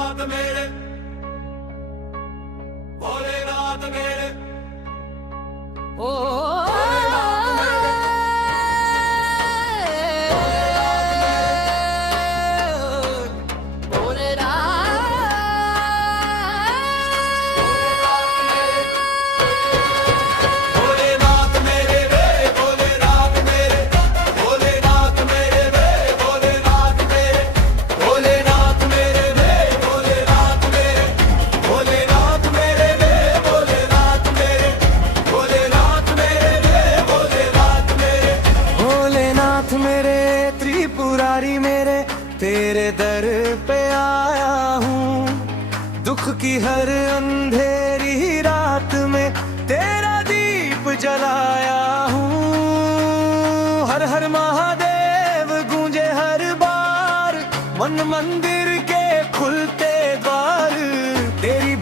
भोलेनाथ मेरे, भोलेनाथ मेरे, ओ भोलेनाथ मेरे रे भोलेनाथ मेरे, भोलेनाथ मेरे रे भोलेनाथ मेरे, भोलेनाथ मेरे रे भोलेनाथ मेरे, भोलेनाथ मेरे रे भोलेनाथ मेरे, भोलेनाथ मेरे रे भोलेनाथ मेरे, भोलेनाथ मेरे त्रिपुरारी मेरे, तेरे दर पे आया हूँ। दुख की हर अंधेरी रात में तेरा दीप जलाया हूँ। हर हर महादेव गूंजे हर बार, मन मंदिर के खुलते द्वार। तेरी